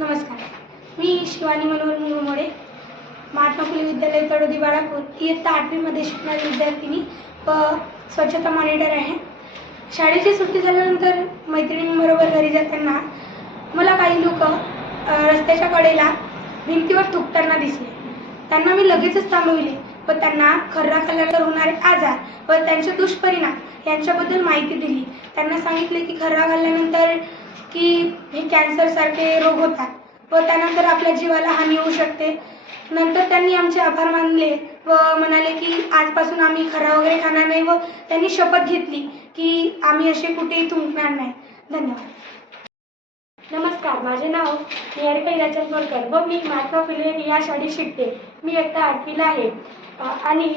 नमस्कार. मी शिवानी मनोहर मुरमोडे. महात्मा फुले विद्यालय तडोदी बाळापूर. इयत्ता आठवीमध्ये शिकणारी विद्यार्थिनी व स्वच्छता मॉनिटर आहे. शाळेची सुट्टी झाल्यानंतर मैत्रिणींबरोबर घरी जाताना मला काही लोक रस्त्याच्या कडेला भिंतीवर थुकताना दिसले. त्यांना मी लगेचच थांबविले. व त्यांना खर्रा खाल्ल्यानंतर होणारे आजार व त्यांचे दुष्परिणाम यांच्याबद्दल माहिती दिली. त्यांना सांगितले की खर्रा खाल्ल्यानंतर की हे कॅन्सरसारखे रोग होतात. व त्यानंतर आपल्या जीवाला हानी होऊ शकते. नंतर त्यांनी आमचे आभार मानले व म्हणाले की आजपासून आम्ही खरा वगैरे खाणार नाही व त्यांनी शपथ घेतली की आम्ही असे कुठेही थुंकणार नाही. धन्यवाद. नमस्कार माझे नाव निहारिका इराचंद बोरकर व मी महात्मा फुले या शाळेत शिकते. मी एकदा आठवीला आहे. आणि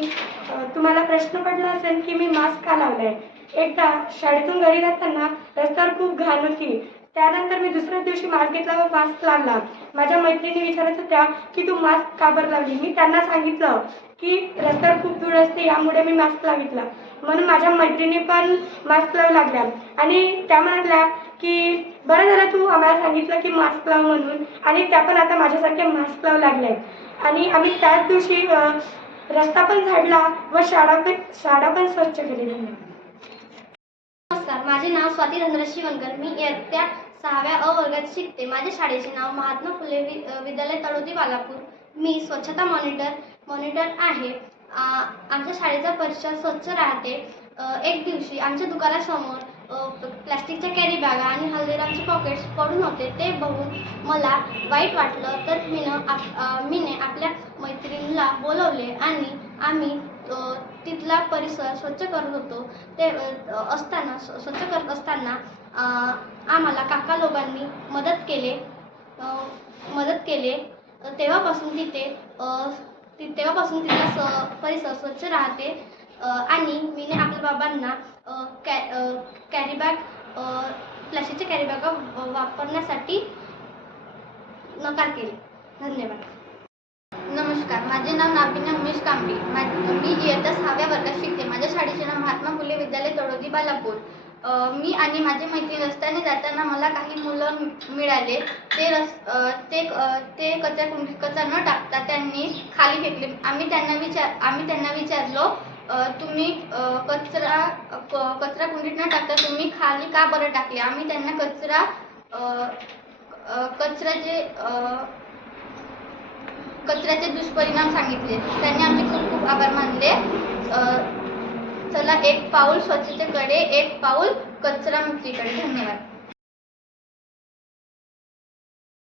तुम्हाला प्रश्न पडला असेल की मी मास्क का लावला आहे एकदा शाळेतून घरी जाताना रस्त्यावर खूप घाण होती. त्यानंतर मी दुसऱ्याच दिवशी मास्क घेतला व मास्क लावला. माझ्या मैत्रिणी विचारत होत्या की तू मास्क का बरं लावली? मी त्यांना सांगितलं की रस्त्यावर खूप धूळ असते यामुळे मी मास्क लावितला म्हणून माझ्या मैत्रिणी पण मास्क लावू लागल्या. आणि त्या म्हणाल्या की बरं झालं तू आम्हाला सांगितलं की मास्क लाव म्हणून. आणि त्या पण आता माझ्यासारख्या मास्क लावू लागल्या आणि आम्ही त्याच दिवशी रस्ता पण झाडला व शाळा पण शाळा पण स्वच्छ केली. नमस्कार माझे नाव स्वाती धनराज वनकर. मी इयत्ता वर्गात शिकते. माझ्या शाळेचे नाव महात्मा फुले वि विद्यालय तळोदी बालापूर. मी स्वच्छता मॉनिटर मॉनिटर आहे. आमच्या शाळेचा परिसर स्वच्छ राहते. एक दिवशी आमच्या दुकानासमोर प्लॅस्टिकच्या कॅरी बॅगा आणि हल्दीरामचे पॉकेट्स पडून होते. ते बघून मला वाईट वाटलं तर मीनं आप मीने आपल्या मैत्रिणीला बोलवले आणि आम्ही तिथला परिसर स्वच्छ करत होतो. ते असताना स्व- स्वच्छ करत असताना लोकांनी मदत केले. मदत केले. तेव्हापासून तिथे ति तेव्हापासून तिथला स परिसर स्वच्छ राहते. आणि मीने आपल्या बाबांना कॅ कॅरीबॅग प्लॅस्टिकच्या कॅरीबॅग वापरण्यासाठी नकार केले. धन्यवाद. नमस्कार. माझे नाव नाबिना उमेश कांबळे. मी इयत्ता सहाव्या वर्गात शिकते. माझ्या शाळेचे नाव महात्मा फुले विद्यालय तळोदी बालापूर. मी आणि माझी मैत्रीण रस्त्याने जाताना मला काही मुलं मिळाले. ते रस ते ते कचरा कुंडीत कचरा न टाकता त्यांनी खाली फेकले. आम्ही त्यांना विचार आम्ही त्यांना विचारलो तुम्ही कचरा क- कचरा कुंडीत न टाकता तुम्ही खाली का बरं टाकले? आम्ही त्यांना कचरा कचऱ्याचे कचऱ्याचे दुष्परिणाम सांगितले. त्यांनी आम्ही खूप खूप आभार मानले. चला एक पाऊल स्वच्छतेकडे एक पाऊल कचरा मुक्तीकडे धन्यवाद.